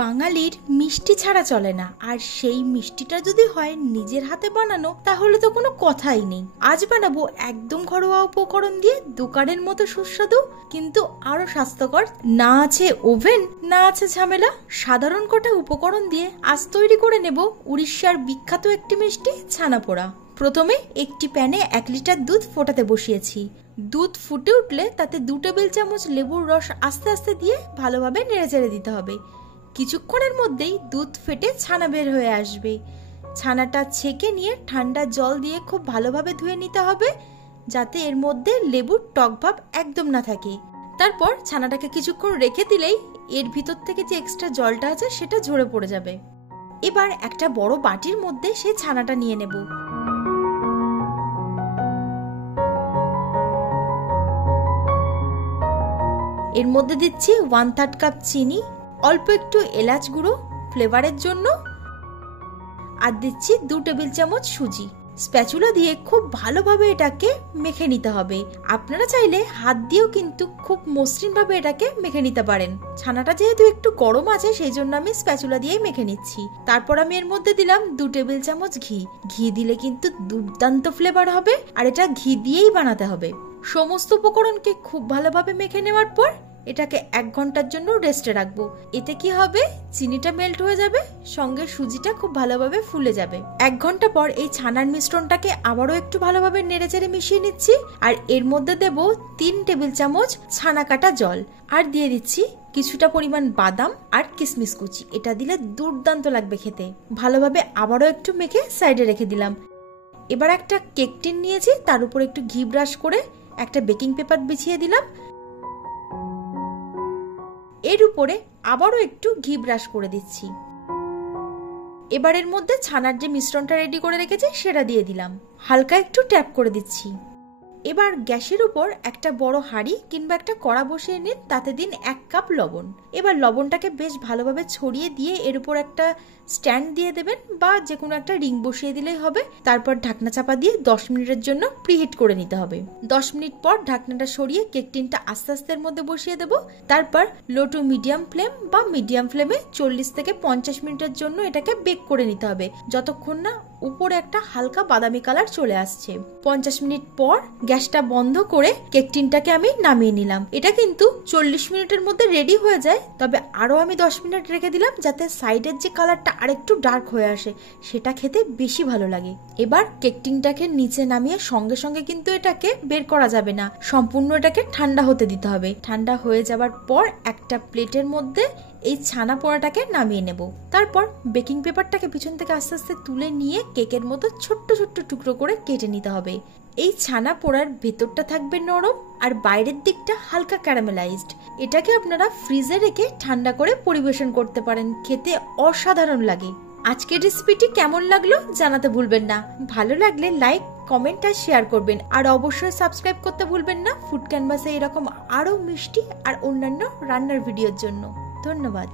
বাঙালির মিষ্টি ছাড়া চলে না, আর সেই মিষ্টিটা যদি হয় নিজের হাতে বানানো তাহলে তো কোনো কথাই নেই। আজ বানাবো একদম ঘরোয়া উপকরণ দিয়ে দোকানের মতো সুস্বাদু কিন্তু আরো স্বাস্থ্যকর। না আছে ওভেন, না আছে ঝামেলা, সাধারণ কটা উপকরণ দিয়ে আজ তৈরি করে নেব উড়িষ্যার বিখ্যাত একটি মিষ্টি ছানাপোড়া। প্রথমে একটি প্যানে 1 লিটার দুধ ফোটাতে বসিয়েছি। দুধ ফুটে উঠলে তাতে 2 টেবিল চামচ লেবুর রস আস্তে আস্তে দিয়ে ভালোভাবে নেড়েচেড়ে দিতে হবে। কিছুক্ষণের মধ্যেই দুধ ফেটে ছানা বের হয়ে আসবে। ছানাটা ছেঁকে নিয়ে ঠান্ডা জল দিয়ে খুব ভালোভাবে ধুয়ে নিতে হবে, যাতে এর মধ্যে লেবুর টক ভাব একদম না থাকে। তারপর ছানাটাকে কিছুক্ষণ রেখে দিলেই এর ভিতর থেকে যে এক্সট্রা জলটা আছে সেটা ঝরে পড়ে যাবে। এবার একটা বড় বাটির মধ্যে সেই ছানাটা নিয়ে নেব। এর মধ্যে দিচ্ছি 1/3 কাপ চিনি, অল্প একটু এলাচ গুঁড়ো ফ্লেভারের জন্য, আর দিচ্ছি 2 টেবিল চামচ সুজি। স্প্যাচুলা দিয়ে খুব ভালোভাবে এটাকে মেখে নিতে হবে। আপনারা চাইলে হাত দিয়েও কিন্তু খুব মসৃণ ভাবে এটাকে মেখে নিতে পারেন। ছানাটা যেহেতু একটু গরম আছে সেই জন্য আমি স্প্যাচুলা দিয়েই মেখে নিচ্ছি। তারপর আমি এর মধ্যে দিলাম 2 টেবিল চামচ ঘি। ঘি দিলে কিন্তু দুর্দান্ত ফ্লেভার হবে, আর এটা ঘি দিয়েই বানাতে হবে। সমস্ত উপকরণকে খুব ভালোভাবে মেখে নেওয়ার পর এটাকে 1 ঘন্টার জন্য রেস্টে রাখবো। এতে কি হবে, চিনিটা মেল্ট হয়ে যাবে, সঙ্গে সুজিটা খুব ভালোভাবে ফুলে যাবে। 1 ঘন্টা পর এই ছানার মিশ্রণটাকে আবারও একটু ভালোভাবে নেড়েচেড়ে মিশিয়ে নিচ্ছি, আর এর মধ্যে দেব 3 টেবিল চামচ ছানা কাটা জল, আর দিয়ে দিচ্ছি কিছুটা পরিমাণ বাদাম আর কিশমিশ কুচি। এটা দিলে দুর্দান্ত লাগবে খেতে। ভালোভাবে আবারও একটু মেখে সাইডে রেখে দিলাম। এবার একটা কেক টিন নিয়েছি, তার উপর একটু ঘি ব্রাশ করে একটা বেকিং পেপার বিছিয়ে দিলাম। এর উপরে আবারও একটু ঘি ব্রাশ করে দিচ্ছি। এবার এর মধ্যে ছানার যে মিশ্রণটা রেডি করে রেখেছি সেটা দিয়ে দিলাম। হালকা একটু ট্যাপ করে দিচ্ছি। এবার গ্যাসের উপর একটা বড় হাঁড়ি কিংবা একটা কড়া বসিয়ে নিন, তাতে দিন 1 কাপ লবণ। এবার লবণটাকে বেশ ভালোভাবে ছড়িয়ে দিয়ে এর উপর একটা স্ট্যান্ড দিয়ে দেবেন, বা যে কোনো একটা রিং বসিয়ে দিলেই হবে। তারপর ঢাকনা চাপা দিয়ে 10 মিনিটের জন্য প্রিহিট করে নিতে হবে। 10 মিনিট পর ঢাকনাটা সরিয়ে কেক টিনটা আস্তে আস্তে এর মধ্যে বসিয়ে দেব। তারপর লো টু মিডিয়াম ফ্লেম বা মিডিয়াম ফ্লেমে 40 থেকে 50 মিনিটের জন্য এটাকে বেক করে নিতে হবে, যতক্ষণ না উপরে একটা হালকা বাদামি কালার চলে আসছে। 50 মিনিট পর গ্যাসটা বন্ধ করে কেক টিনটাকে আমি নামিয়ে নিলাম। এটা কিন্তু 40 মিনিটের মধ্যে রেডি হয়ে যায়, তবে আরো আমি 10 মিনিট রেখে দিলাম যাতে সাইডের যে কালারটা আরেকটু ডার্ক হয়ে আসে, সেটা খেতে বেশি ভালো লাগে। এবার কেক টিনটাকে নিচে নামিয়ে সঙ্গে সঙ্গে কিন্তু এটাকে বের করা যাবে না, সম্পূর্ণ এটাকে ঠান্ডা হতে দিতে হবে। ঠান্ডা হয়ে যাবার পর একটা প্লেটের মধ্যে এই ছানা পোড়াটাকে নামিয়ে নেব। তারপর বেকিং পেপারটাকে পিছন থেকে আস্তে আস্তে তুলে নিয়ে কেকের মতো ছোট্ট ছোট্ট টুকরো করে কেটে নিতে হবে। এই ছানা পোড়ার ভেতরটা থাকবে নরম, আর বাইরের দিকটা হালকা ক্যারামেলাইজড। এটাকে আপনারা ফ্রিজে রেখে ঠান্ডা করে পরিবেশন করতে পারেন, খেতে অসাধারণ লাগে। আজকের রেসিপিটি কেমন লাগলো জানাতে ভুলবেন না। ভালো লাগলে লাইক, কমেন্ট আর শেয়ার করবেন, আর অবশ্যই সাবস্ক্রাইব করতে ভুলবেন না ফুড ক্যানভাসে এরকম আরো মিষ্টি আর অন্যান্য রান্নার ভিডিওর জন্য। ধন্যবাদ।